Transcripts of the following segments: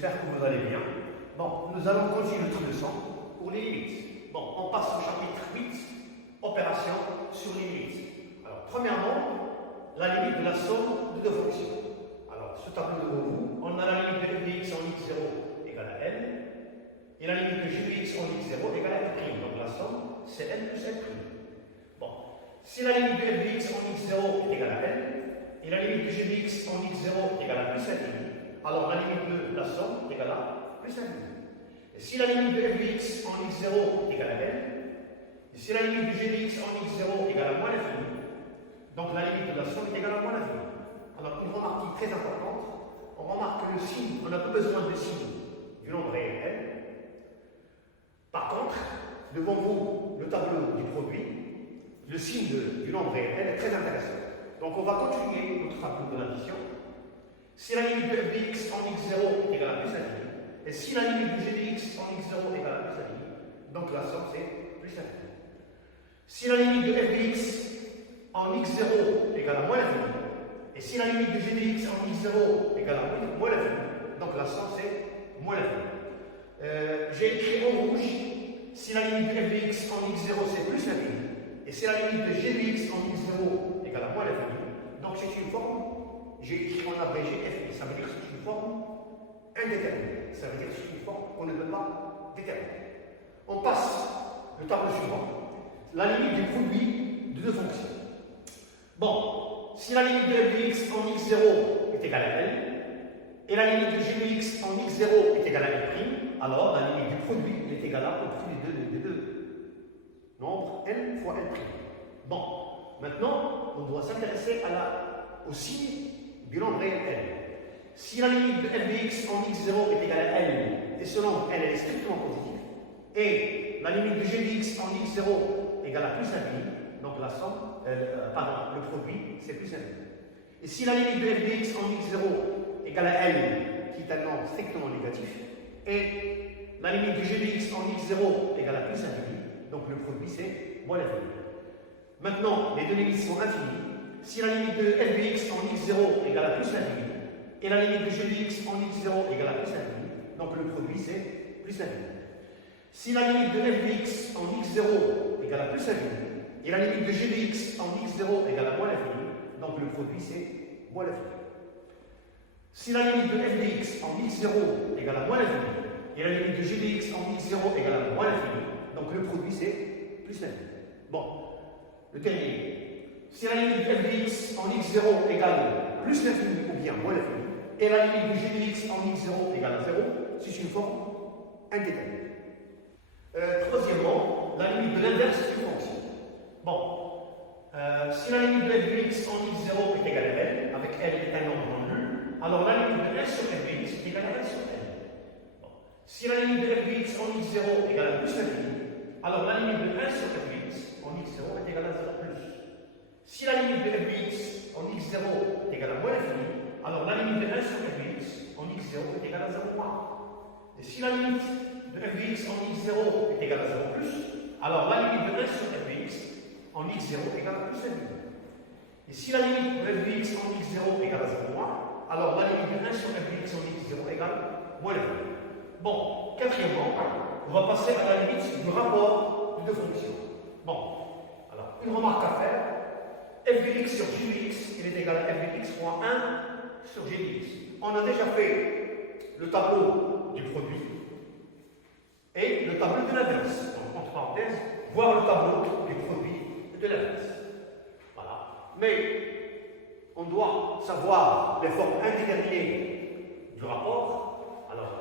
J'espère que vous allez bien. Bon, nous allons continuer notre leçon pour les limites. Bon, on passe au chapitre 8, opération sur les limites. Alors, premièrement, la limite de la somme de deux fonctions. Alors, ce tableau devant vous, on a la limite de f de x en x0 égale à n, et la limite de g de x en x0 égale à l'. Donc, la somme, c'est n plus l'. Bon, si la limite de f de x en x0 est égale à n, et la limite de g de x en x0 égale à plus l', alors la limite de la somme est égale à plus l'. Et si la limite de f de x en x0 est égale à n, et si la limite de g de x en x0 est égale à moins l'infini, donc la limite de la somme est égale à moins l'infini. Alors une remarque très importante, on remarque que le signe, on n'a pas besoin de signe du nombre réel n. Par contre, devant vous, le tableau du produit, le signe du nombre réel n est très intéressant. Donc on va continuer notre tableau de l'addition. Si la limite de f de x en x0 est égale à plus l'infini, et si la limite de g de x en x0 est égale à plus l'infini, donc la somme c'est plus l'infini. Si la limite de f de x en x0 égale à moins l'infini, et si la limite de g de x en x0 égale à moins l'infini, donc la somme c'est moins l'infini. J'ai écrit en rouge, si la limite de f de x en x0 c'est plus l'infini, et si la limite de g de x en x0 égale à moins l'infini, donc c'est une forme, j'ai écrit en abrégé f, ça veut dire que c'est une forme indéterminée, ça veut dire que c'est une forme qu'on ne peut pas déterminer. On passe le tableau suivant, la limite du produit de deux fonctions. Bon, si la limite de f de x en x0 est égale à l, et la limite de g de x en x0 est égale à l', alors la limite du produit est égale au produit des deux nombres n fois l'. Bon, maintenant, on doit s'intéresser au signe du nombre réel n. Si la limite de f de x en x0 est égale à l, et ce nombre n est strictement positif, et la limite de g de x en x0 égale à plus l'infini, donc la somme, le produit, c'est plus l'infini. Et si la limite de f de x en x0 égale à l, qui est un nombre strictement négatif, et la limite de g de x en x0 égale à plus l'infini, donc le produit c'est moins l'infini. Maintenant, les deux limites sont infinies. Si la limite de f de x en x0 égale à plus l'infini, et la limite de g de x en x0 égale à plus l'infini, donc le produit c'est plus l'infini. Si la limite de f de x en x0 égale à plus l'infini, et la limite de g de x en x0 égale à moins l'infini, donc le produit c'est moins l'infini. Si la limite de f de x en x0 égale à moins l'infini, et la limite de g de x en x0 égale à moins l'infini, donc le produit c'est plus l'infini. Bon, le dernier. Si la limite de f de x en x0 égale plus l'infini ou bien moins l'infini, et la limite de g de x en x0 égale à 0, c'est une forme indéterminée. Troisièmement, la limite de l'inverse d'une fonction. Bon, si la limite de f de x en x0 est égale à l, avec l est un nombre non nul, alors la limite de l sur f de x est égale à l sur l. Bon. Si la limite de f de x en x0 est égale à plus l'infini, alors la limite de 1 sur f de x en x0 est égale à 0 plus. Si la limite de f de x en x0 est égale à moins l'infini, alors la limite de 1 sur f de x en x0 est égale à 0 moins. Et si la limite de f de x en x0 est égale à 0 plus, alors la limite de 1 sur f de x en x0 est égale à plus l'infini. Et si la limite de f de x en x0 est égale à 0 moins, alors la limite de 1 sur f de x en x0 est égale à moins l'infini. Bon, quatrièmement, on va passer à la limite du rapport de deux fonctions. Bon, alors, une remarque à faire. f de x sur g de x, il est égal à f de x fois 1 sur g de x. On a déjà fait le tableau du produit et le tableau de l'inverse. Donc, entre parenthèses, voir le tableau du produit et de l'inverse. Voilà. Mais on doit savoir les formes indéterminées du rapport. Alors,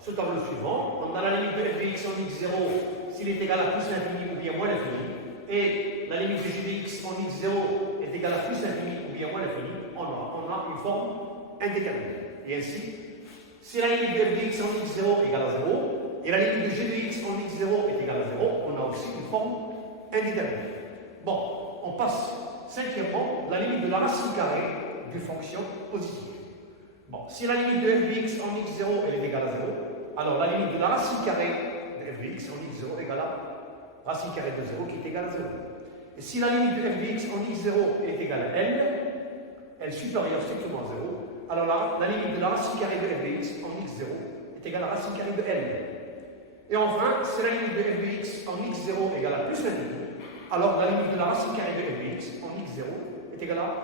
ce tableau suivant, on a la limite de f de x en x0 s'il est égal à plus l'infini ou bien moins l'infini, et la limite de g de x en x0 est égale à plus l'infini ou bien moins l'infini, on a une forme indéterminée. Et ainsi, si la limite de f de x en x0 est égale à 0, et la limite de g de x en x0 est égale à 0, on a aussi une forme indéterminée. Bon, on passe cinquièmement, la limite de la racine carrée d'une fonction positive. Bon, si la limite de f de x en x0 est égale à 0, alors la limite de la racine carrée de f de x en x0 est égale à racine carrée de 0 qui est égale à 0. Et si la limite de f de x en x0 est égale à n supérieure strictement à 0, alors la limite de la racine carrée de f de x en x0 est égal à racine carrée de L. Et enfin, si la limite de f de x en x0 égale à plus l'infini, alors la limite de la racine carrée de f de x en x0 est égale à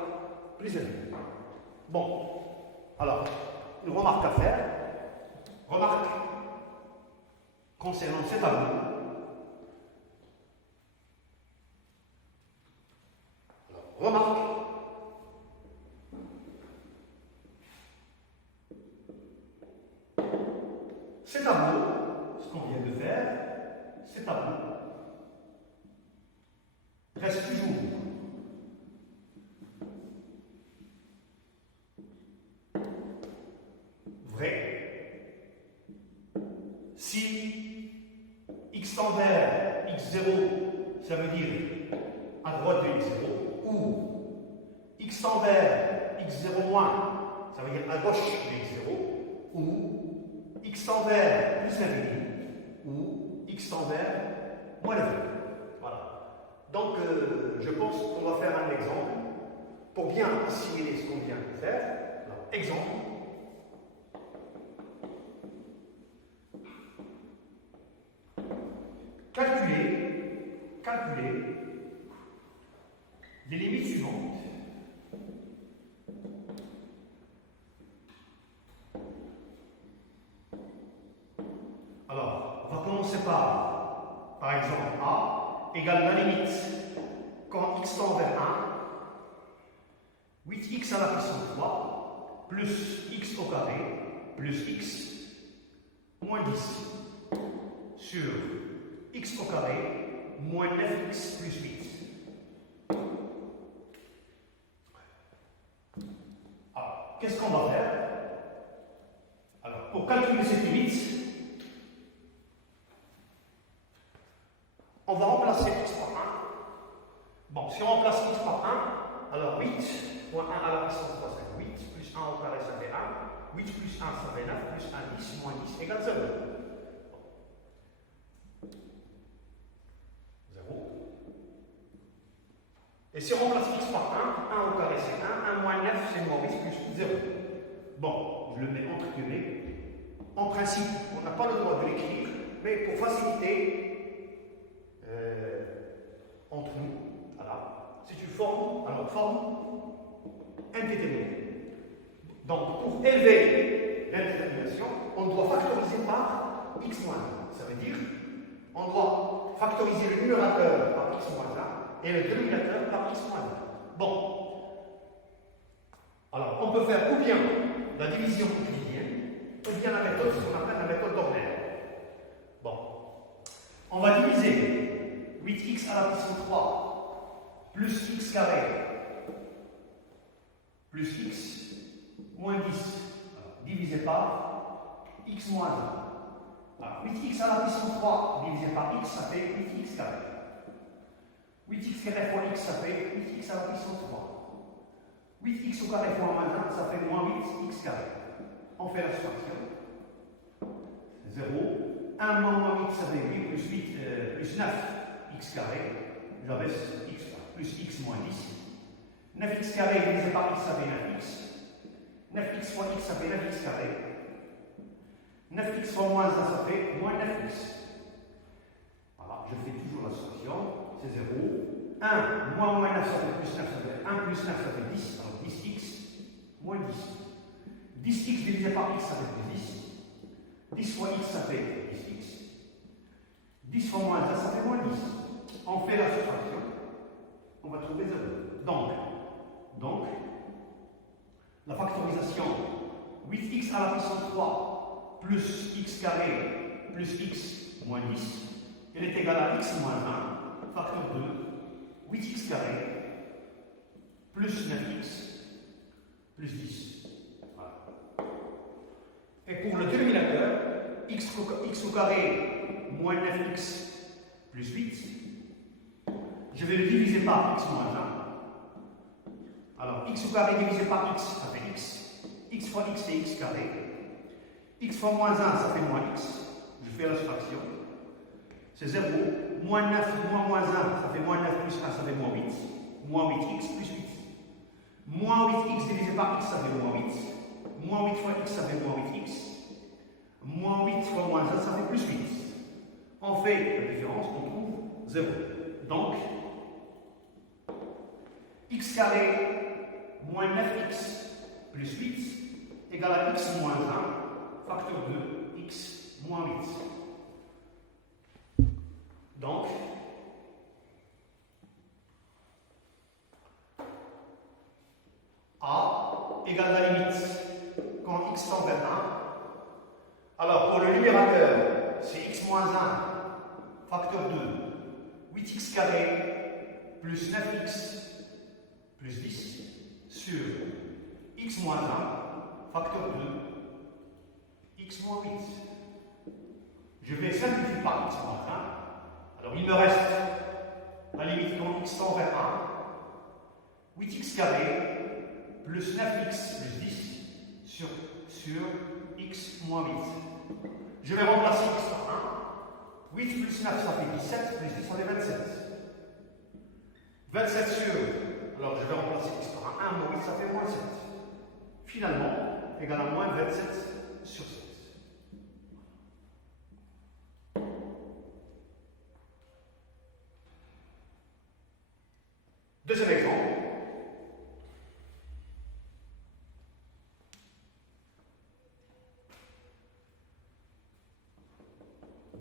plus l'infini. Bon, alors, une remarque à faire. Remarque concernant cet tableau. Alors, remarque. Cet tableau, ce qu'on vient de faire, cet tableau reste toujours vrai si x tend vers x0, ça veut dire à droite de x0, ou x tend vers x0 moins, ça veut dire à gauche de x0, ou x tend vers plus l'infini, ou x tend vers moins l'infini. Voilà. Donc, je pense qu'on va faire un exemple pour bien assimiler ce qu'on vient de faire. Alors, exemple. Calculer les limites suivantes. Alors, on va commencer par exemple, A égale la limite quand x tend vers 1, 8x à la puissance 3, plus x au carré, plus x, moins 10, sur x au carré, moins 9x plus 8. Alors, qu'est-ce qu'on va faire? Alors, pour calculer cette limite, on va remplacer x par 1. Bon, si on remplace x par 1, alors 8 moins 1 à la puissance 3, ça fait 8, plus 1 au carré, ça fait 1, 8 plus 1, ça fait 9, plus 1, 10, moins 10 égale 0. 0. Et si on remplace x par 1, 1 au carré c'est 1, 1 moins 9 c'est moins 8, plus 0. Bon, je le mets entre guillemets. En principe, on n'a pas le droit de l'écrire, mais pour faciliter, entre nous, voilà, c'est une forme, alors forme indéterminée. Donc, pour élever l'indétermination, on doit factoriser par x moins 1. Ça veut dire, on doit factoriser le numérateur par x moins 1 et le dénominateur par x moins 1. Bon. Alors, on peut faire ou bien la division euclidienne, ou bien la méthode, ce qu'on appelle la méthode d'Orner. Bon. On va diviser 8x à la puissance 3 plus x carré plus x moins 10 divisé par x moins 1. Alors 8x à la puissance 3 divisé par x, ça fait 8x carré. 8x carré fois x, ça fait 8x à la puissance 3. 8x au carré fois moins 1, ça fait moins 8x carré. On fait la soustraction. 0. 1 moins 8, ça fait 8 plus 8 plus 9. X carré, j'abaisse x plus x moins 10. 9x carré divisé par x, ça fait 9x. 9x fois x, ça fait 9x carré. 9x fois moins 1, ça fait moins 9x. Voilà, je fais toujours la soustraction. C'est 0. 1 moins 9, ça fait plus 9, ça fait 1 plus 9, ça fait 10. Alors 10x moins 10. 10x divisé par x, ça fait plus 10. 10 fois x, ça fait 10x. 10 fois moins 1, ça fait moins 10. On fait la soustraction, on va trouver 0. Donc, la factorisation 8x à la puissance 3 plus x carré plus x moins 10, elle est égale à x moins 1, facteur 2, 8x carré plus 9x plus 10. Voilà. Et pour le dénominateur, x au carré moins 9x plus 8, je vais le diviser par x moins 1. Alors, x au carré divisé par x, ça fait x. X fois x, c'est x carré. X fois moins 1, ça fait moins x. Je fais la soustraction. C'est 0. Moins 9 moins 1, ça fait moins 9 plus 1, ça fait moins 8. Moins 8x plus 8. Moins 8x divisé par x, ça fait moins 8. Moins 8 fois x, ça fait moins 8x. Moins 8 fois moins 1, ça fait plus 8. On fait la différence, on trouve 0. Donc, x carré moins 9x plus 8 égale à x moins 1, facteur de x moins 8. Donc, a égale la limite quand x tend vers 1. Alors, pour le numérateur, c'est x moins 1, facteur de 8x carré plus 9x plus 10 sur x moins 1, facteur de x moins 8. Je vais simplifier par x moins 1. Alors, il me reste la limite quand x tend vers 1, 8x carré plus 9x plus 10 sur x moins 8. Je vais remplacer x par 1. 8 plus 9, ça fait 17, plus 10, ça fait 27. 27 sur, alors je vais remplacer x par 1, moins 8, ça fait moins 7. Finalement, égal à moins 27 sur 7. Deuxième exemple.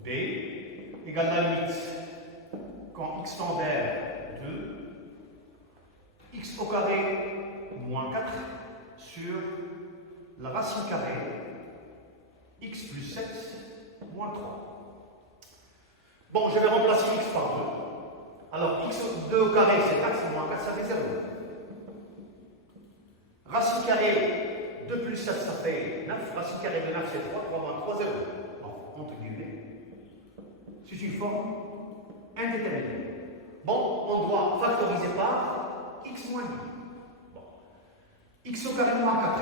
B égale la limite quand x tend vers 2, x au carré moins 4 sur la racine carrée x plus 7 moins 3. Bon, je vais remplacer x par 2. Alors, x 2 au carré, c'est 4, c'est moins 4, ça fait 0. Racine carrée 2 plus 7, ça fait 9. Racine carrée de 9, c'est 3. 3 moins 3, 0. Bon, entre guillemets. C'est une forme indéterminée. Bon, on doit factoriser par x moins 2. Bon. X au carré moins 4.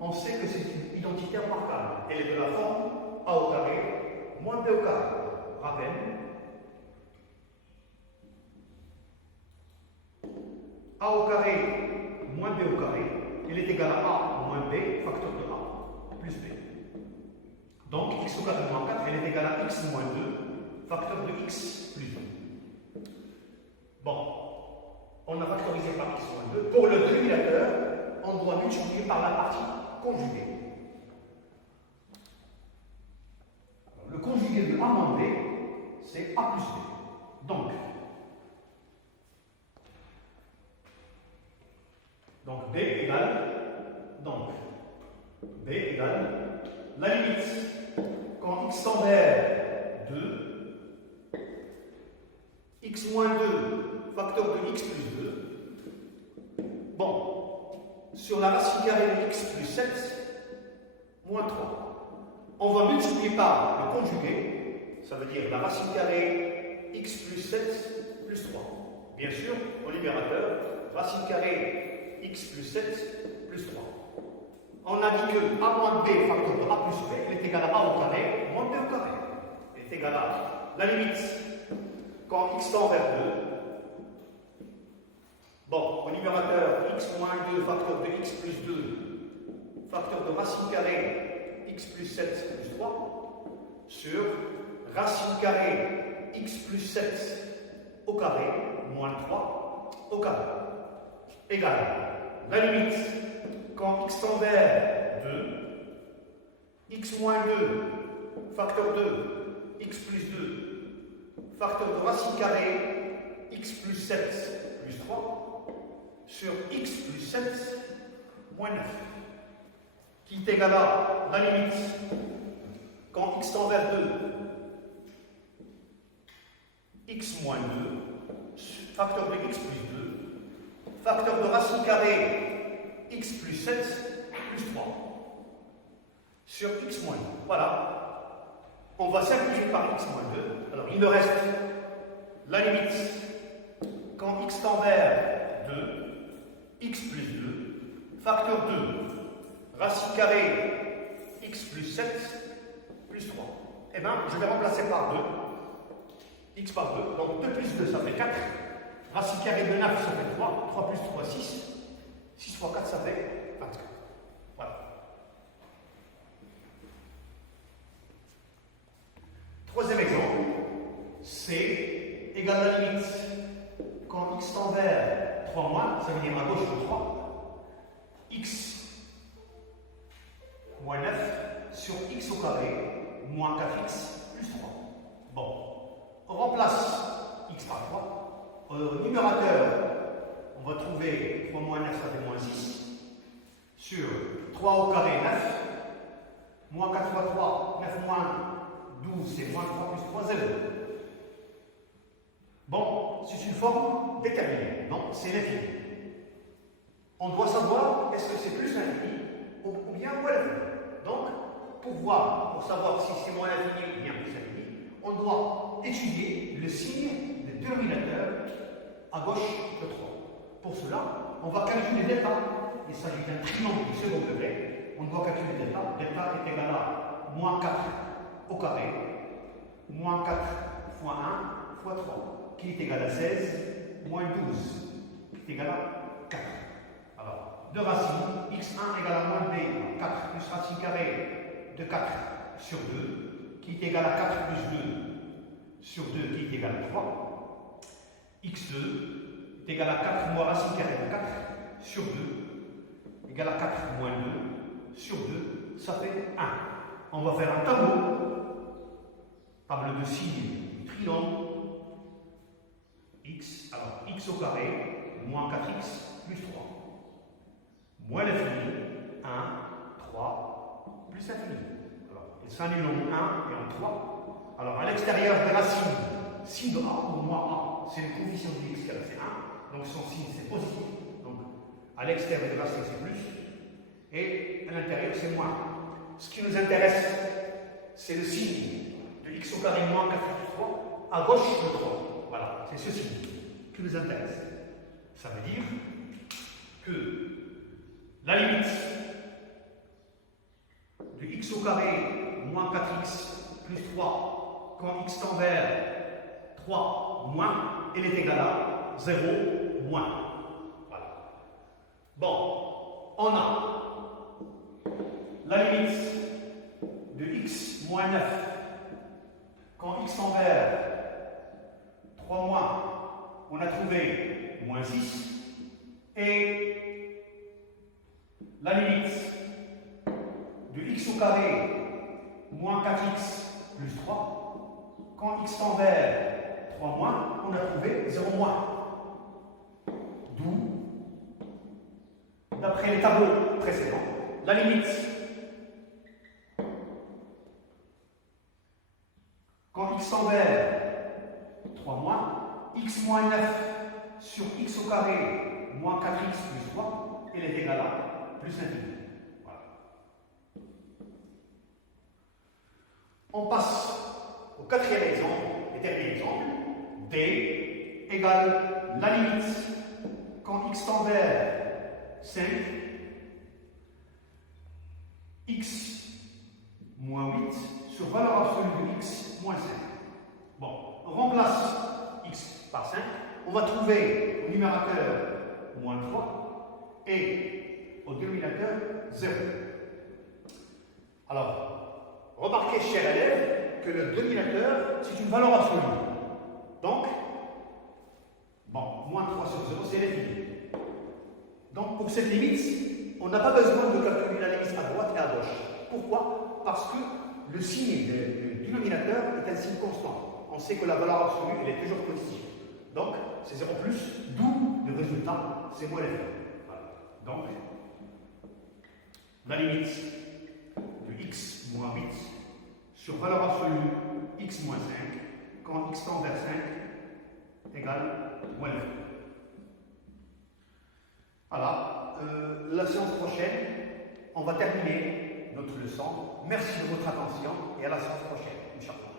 On sait que c'est une identitaire par carré. Elle est de la forme a au carré moins b au carré. Rappel. A au carré moins b au carré, elle est égale à a moins b, facteur de a, plus b. Donc, x au carré moins 4, elle est égale à x moins 2, facteur de x plus 2. Bon, on a factorisé par x moins 2. Pour le dénominateur, on doit multiplier par la partie conjuguée. Alors, le conjugué de a moins b, c'est a plus b. Donc, B égale la limite quand x tend vers 2, x moins 2, facteur de x plus 2. Bon, sur la racine carrée de x plus 7, moins 3. On va multiplier par le conjugué, ça veut dire la racine carrée x plus 7 plus 3. Bien sûr, au libérateur, racine carrée x plus 7 plus 3. On a dit que a moins b facteur de a plus b, elle est égale à a au carré moins b au carré. Elle est égale à la limite quand x tend vers 2. Bon, au numérateur, x moins 2 facteur de x plus 2, facteur de racine carrée x plus 7 plus 3, sur racine carrée x plus 7 au carré moins 3 au carré. Égale la limite quand x tend vers 2, x moins 2, facteur de x plus 2, facteur de racine carrée x plus 7 plus 3, sur x plus 7 moins 9, qui est égal à la limite quand x tend vers 2, x moins 2, facteur de x plus 2, facteur de racine carrée x plus 7 plus 3 sur x moins 2. Voilà. On va simplifier par x moins 2. Alors, il me reste la limite quand x tend vers 2, x plus 2, facteur 2, racine carrée x plus 7 plus 3. Eh bien, je vais remplacer par 2, x par 2. Donc, 2 plus 2, ça fait 4. Racine carrée de 9, ça fait 3. 3 plus 3, 6. 6 fois 4, ça fait 24. Voilà. c'est égal à la limite. Quand x tend vers 3 moins, ça veut dire à gauche de 3, x moins 9 sur x au carré moins 4x plus 3. Bon, on remplace x par 3. Au numérateur, on va trouver 3 moins 9, ça fait moins 6. Sur 3 au carré, 9. Moins 4 fois 3, 9 moins 12, c'est moins 3 plus 3, 0. Bon, c'est une forme déterminée. Non, c'est l'infini. On doit savoir est-ce que c'est plus l'infini ou bien moins l'infini. Donc, pour savoir si c'est moins l'infini ou bien plus l'infini, on doit étudier le signe des dénominateurs à gauche de 3. Pour cela, on va calculer delta. Il s'agit d'un triangle du second degré. On doit calculer delta. Delta est égal à moins 4 au carré, moins 4 fois 1 fois 3, qui est égal à 16, moins 12, qui est égal à 4. Alors, de racine, x1 égale à moins b, 4 plus racine carrée de 4 sur 2, qui est égal à 4 plus 2 sur 2, qui est égal à 3. x2 est égal à 4 moins racine carrée de 4 sur 2, égal à 4 moins 2 sur 2, ça fait 1. On va faire un table de signes du triangle x, alors x au carré, moins 4x plus 3, moins l'infini, 1, 3, plus l'infini. Alors, ils s'annulent en 1 et en 3. Alors, à l'extérieur des racines, sin de a ou moins a, c'est le coefficient de x, c'est 1, donc son signe c'est positif. Donc, à l'extérieur des racines c'est plus, et à l'intérieur c'est moins. Ce qui nous intéresse, c'est le signe de x au carré moins 4 plus 3 à gauche de 3. Voilà, c'est ce signe qui nous intéresse. Ça veut dire que la limite de x au carré moins 4x plus 3 quand x tend vers 3 moins, elle est égale à 0 moins. Voilà. Bon, on a la limite de x moins 9 quand x tend vers 3 moins, on a trouvé moins 6, et la limite de x au carré moins 4x plus 3, quand x tend vers 3 moins, on a trouvé 0 moins. D'où, d'après les tableaux précédents, la limite quand x tend vers 3 moins, x moins 9 sur x au carré moins 4x plus 3, elle est égale à plus l'infini. Voilà. On passe au quatrième exemple, et dernier exemple. D égale la limite quand x tend vers 5, x moins 8 sur valeur absolue de x moins 5. Bon, on remplace x par 5, on va trouver au numérateur moins 3 et au dénominateur 0. Alors, remarquez, chers élèves, que le dénominateur, c'est une valeur absolue. Donc, bon, moins 3 sur 0, c'est l'infini. Donc, pour cette limite, on n'a pas besoin de calculer la limite à droite et à gauche. Pourquoi? Parce que le signe du dénominateur est un signe constant. On sait que la valeur absolue, elle est toujours positive. Donc, c'est 0 plus, d'où le résultat, c'est moins l'infini. Voilà. Donc, la limite de x moins 8 sur valeur absolue x moins 5, quand x tend vers 5, égale moins l'infini. Voilà. La séance prochaine, on va terminer notre leçon. Merci de votre attention et à la séance prochaine. Inch'Allah.